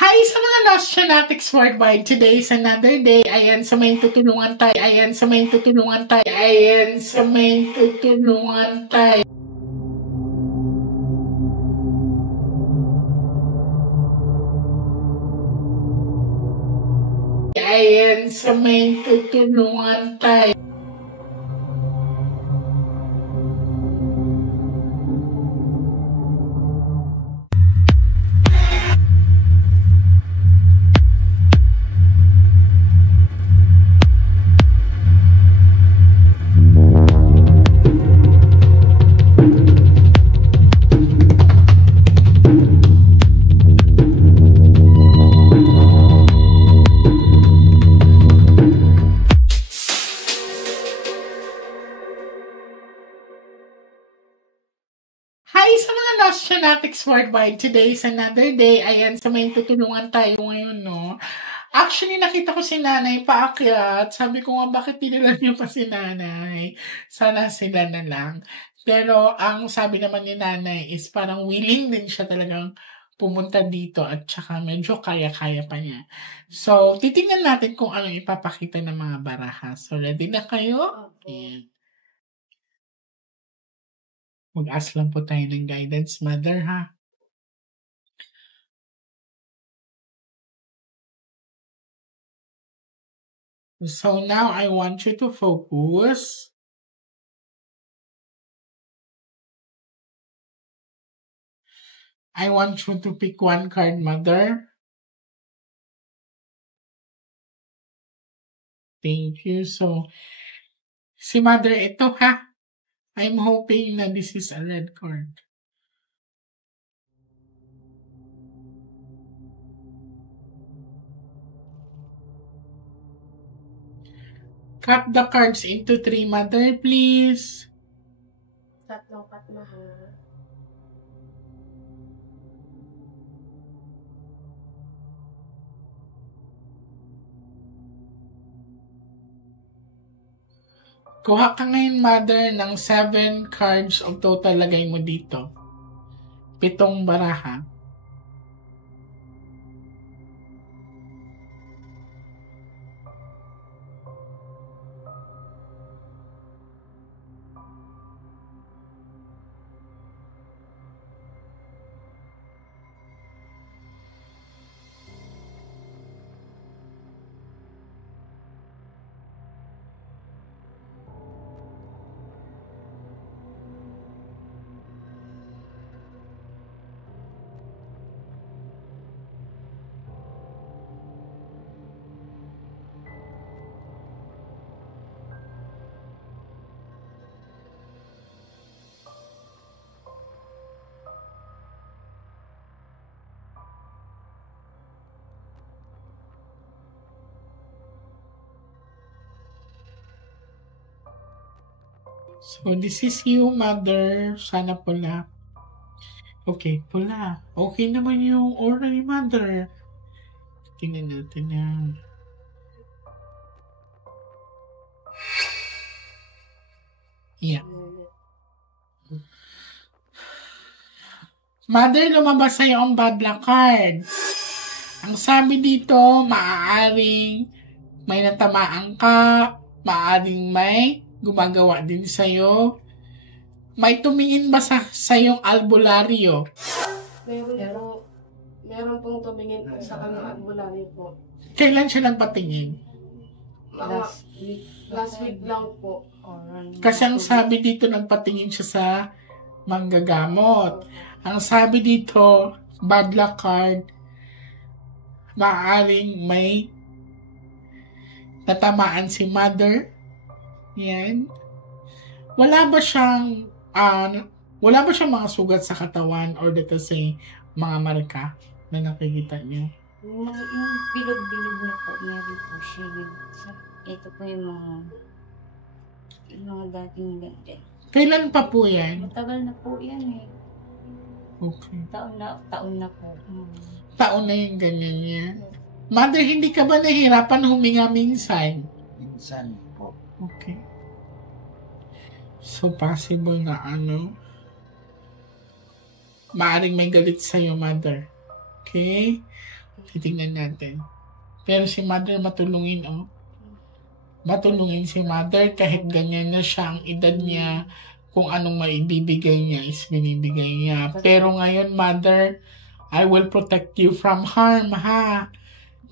Hi sa mga Nostranautics worldwide. Today is another day. Ayan sa may tutulungan tayo. Ayan sa may tutulungan tayo. Ayan sa may tutulungan tayo. Ayan sa may tutulungan tayo. Hi sa mga Nostranautics worldwide. Today is another day. Ayan sa may tutulungan tayo ngayon, no? Actually, nakita ko si nanay paakyat. Sabi ko nga, bakit tinilan niyo pa si nanay? Sana sila na lang. Pero ang sabi naman ni nanay is parang willing din siya talagang pumunta dito at saka medyo kaya-kaya pa niya. So, titingnan natin kung ano ipapakita ng mga baraha. So, ready na kayo? Ayan. Mag-ask lang po tayo ng guidance, mother, ha? So now I want you to focus. I want you to pick one card, mother. Thank you. So, si mother, ito ha. I'm hoping na this is a red card. Cut the cards into 3, mother, please. Tatlong katmaha. Kuha ka ngayon, mother, ng 7 cards of total. Lagay mo dito. 7 baraha. So, this is you, mother. Sana pula. Okay, pula. Okay naman yung aura ni mother. Tingnan natin yan. Yeah. Mother, lumabas sa'yo ang bad luck card. Ang sabi dito, maaaring may natamaan ka, maaaring may gumagawa din sa'yo. May tumingin ba sa'yong albularyo? Meron pong tumingin sa kanyang albularyo po. Kailan siya nagpatingin? Last week lang po. Kasi ang sabi dito, nagpatingin siya sa manggagamot. Ang sabi dito, bad luck card, maaaring may natamaan si mother. Yan. Wala ba siyang mga sugat sa katawan or dito sa mga marka na nakikita niyo? Yung bilog-bilog na po, meron po siya. Ito po yung mga dating ganda. Kailan pa po yan? Matagal na po yan eh. Okay. Taon na po. Taon na yung ganyan niya. Mother, hindi ka ba nahihirapan huminga minsan? Minsan po. Okay. So, possible na maaring may galit sa'yo, mother. Okay? Titingnan natin. Pero si mother matulungin, oh. Matulungin si mother kahit ganyan na siya, ang edad niya, kung anong maibibigay niya is binibigay niya. Pero ngayon, mother, I will protect you from harm, ha?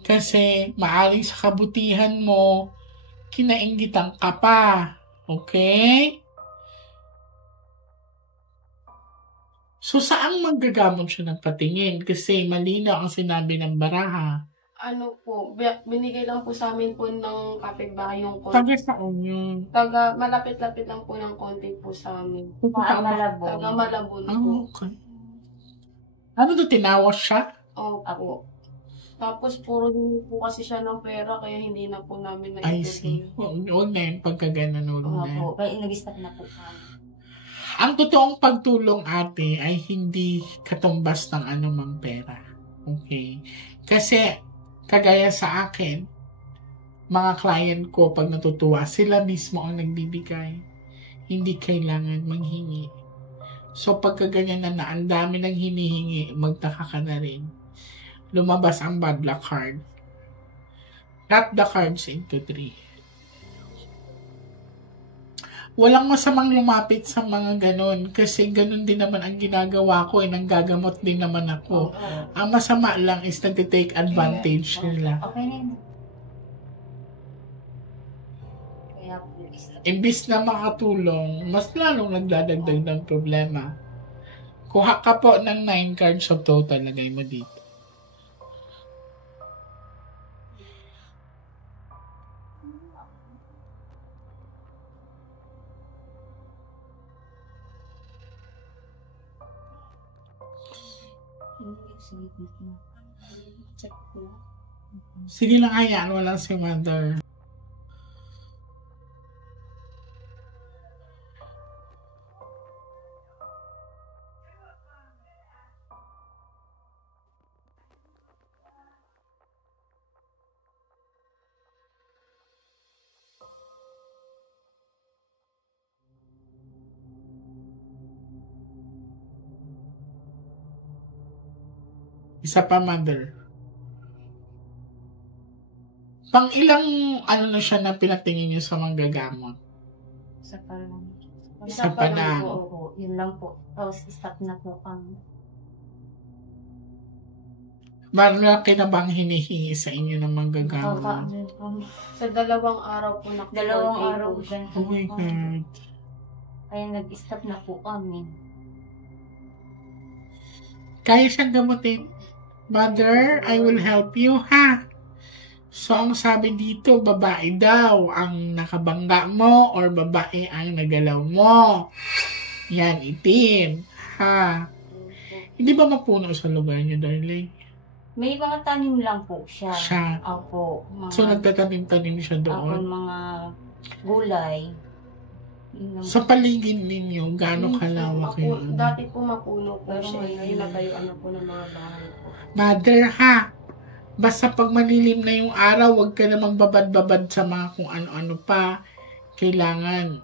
Kasi maaring sa kabutihan mo, kinainggitan ka pa. Okay? So, saan maggagamot siya ng patingin? Kasi malinaw ang sinabi ng baraha. Ano po, binigay lang po sa amin po ng kapitbahay yung Taga konti. saan yun? Malapit-lapit lang po ng konti po sa amin. Malabo. Taga Malabon Ah, po. okay. Ano to, tinawas siya? Opo. Tapos puro hindi po kasi siya ng pera kaya hindi na po namin I see. Huwag na yun, pagka ganun, huwag na. Opo. Kaya nag-stop na po kami. Ang totoong pagtulong, ate, ay hindi katumbas ng anumang pera. Okay? Kasi, kagaya sa akin, mga client ko, pag natutuwa, sila mismo ang nagbibigay. Hindi kailangan manghingi. So, pagka ganyan na ang dami nang hinihingi, magtaka ka na rin. Lumabas ang bad luck card. Cut the cards into 3. Walang masamang lumapit sa mga ganon kasi ganon din naman ang ginagawa ko, nanggagamot din naman ako. Ang masama lang is nag-take advantage nila. Okay na yun. Kaya po, Imbis na makatulong, mas lalong nagdadagdag ng problema. Kuha ka po ng 9 cards of total, lagay mo dito. check po. Sige lang, hayaan mo lang si mother. Isa pa, mother. Pang ilang ano na siya na pinatingin niyo sa manggagamot? Isa pa lang. Isa pa lang. Po. Yun lang po. Tapos stop na po kami. Malaki na bang hinihingi sa inyo ng manggagamot? Sa 2 araw po na 2 araw po. dyan. Oh my God. Kaya nag-stop na po kami. Kaya siyang gamutin. Mother, I will help you, ha? So, ang sabi dito, babae daw ang nakabangga mo or babae ang nagalaw mo. Yan, itim. Ha? Hindi ba mapuno sa lugar niyo, darling? May mga tanim lang po siya. Siya. Opo. Mga, So, nagtatanim-tanim siya Opo, doon. mga gulay. Yun lang. Sa paligid ninyo, gaano kalawak yun? Dati po mapuno po Pero siya. ngayon- Ngayon natayuan na po ng mga bahay po. Mother, ha? Basta pag malilim na yung araw, huwag ka na magbabad-babad sa mga kung ano-ano pa. Kailangan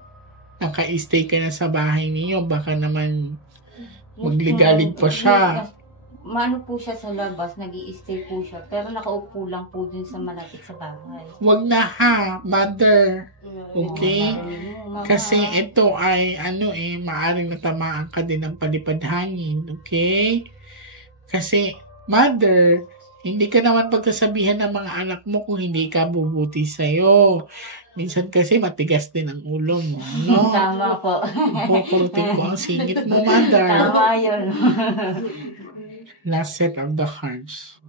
naka-stay ka na sa bahay niyo. Baka naman magligalig pa siya. Maano po siya sa labas, nag-i-stay po siya. Pero nakaupo lang po dun sa malapit sa bahay. Huwag na, ha, mother. Okay? Kasi ito ay maaring natamaan ka din ng palipad hangin. Okay? Kasi, mother, hindi ka naman pagsasabihan ng mga anak mo kung hindi ka bubuti sa'yo. Minsan kasi matigas din ang ulo mo, no? Tama po. Pupurutin mo ang singit mo, mother. Tama yun. Last set of the cards.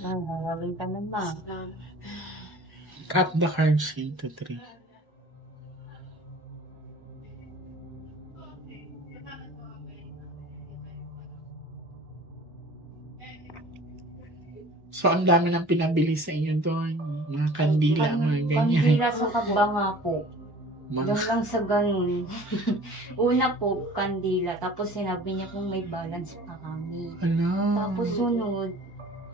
Maraming ka naman. Cut the cards into 3. So, ang dami ng pinabili sa inyo doon. Mga kandila, mga ganyan. Kandila sa kabanga po. Mga, Diyan lang sa ganun. Una po, kandila. Tapos sinabi niya kung may balance pa kami. Tapos sunod,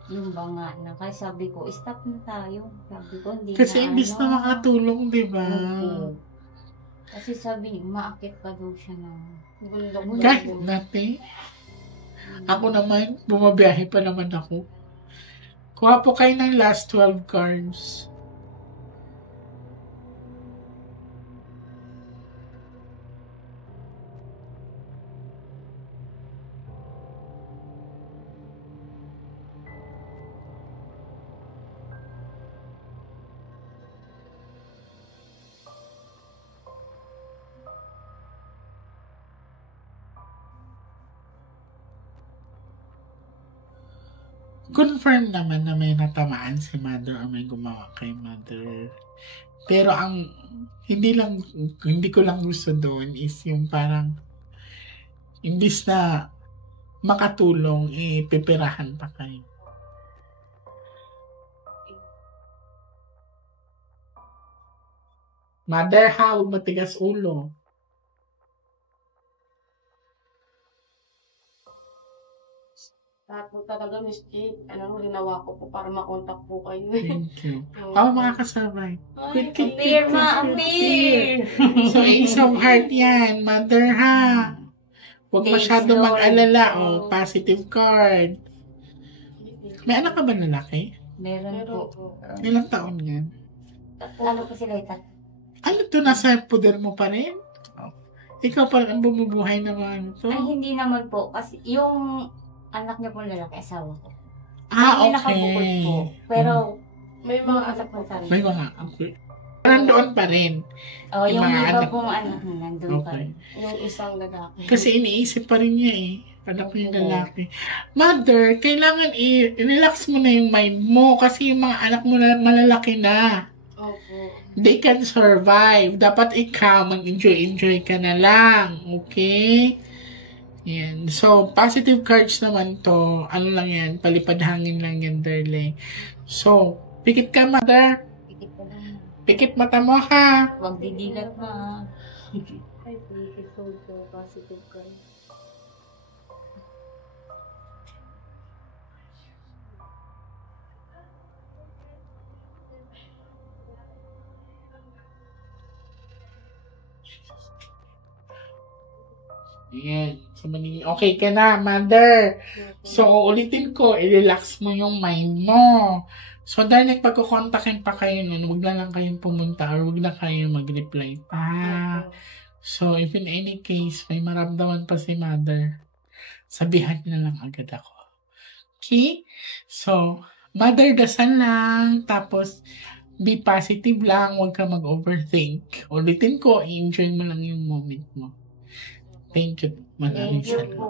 yung banga na. Kaya sabi ko, stop na tayo. Sabi ko, hindi kasi na imbis na makatulong, di ba? Opo. Kasi sabi niya, umaakit pa daw siya ng bundok. Kahit dati, ako naman, bumabiyahe pa naman ako. Kuha po kayo ng last 12 cards. Confirm naman na may natamaan si Mother o may gumawa kay Mother. Pero ang hindi ko lang gusto doon is yung parang imbis na makatulong, pipirahan pa kayo. Mother, huwag matigas ulo. Tapos talaga, Miss Kate, ginawa ko po para makontak po kayo. Thank you. Mga kasabay. Appear, appear! So, Ace of Heart yan. Mother, ha? Huwag masyado mag-alala. Positive card. May anak ka ba lalaki? Meron po. Ilang taon yan? Ano po sila itat? Ano to? Nasa poder mo pa rin? Ikaw pa rin ang bumubuhay naman to? Ay, hindi naman po. Kasi yung anak niya po lalaki, asawa ko. Okay. Nakabukod po. Pero, May mga anak po sa rin. May mga okay. Nandoon pa rin. Yung mga iba anak. pong anak na nandun pa Okay. rin. Yung isang lalaki. Kasi iniisip pa rin niya anak niya yung lalaki. Mother, kailangan i-relax mo na yung mind mo kasi yung mga anak mo na malalaki na. Opo. They can survive. Dapat ikaw mag-enjoy ka na lang. Okay? Yan. So, positive cards naman to. Ano lang yan? Palipad hangin lang yan, darling. So, pikit ka, Mother. Pikit ko lang. Pikit mata mo, ha? Huwag didilat na. Ay, pikit ko po. Positive ka. Yan. So, okay ka na, Mother. So, ulitin ko, i-relax mo yung mind mo. So, dahil nagpagkukontakin pa kayo nun, huwag na lang kayong pumunta or huwag na kayo mag-reply pa. So, if in any case, may maramdaman pa si Mother, sabihan na lang agad ako. Okay? So, Mother, dasal lang. Tapos, be positive lang. Huwag ka mag-overthink. Ulitin ko, i-enjoy mo lang yung moment mo. Thank you. Maraming Thank you salamat. po.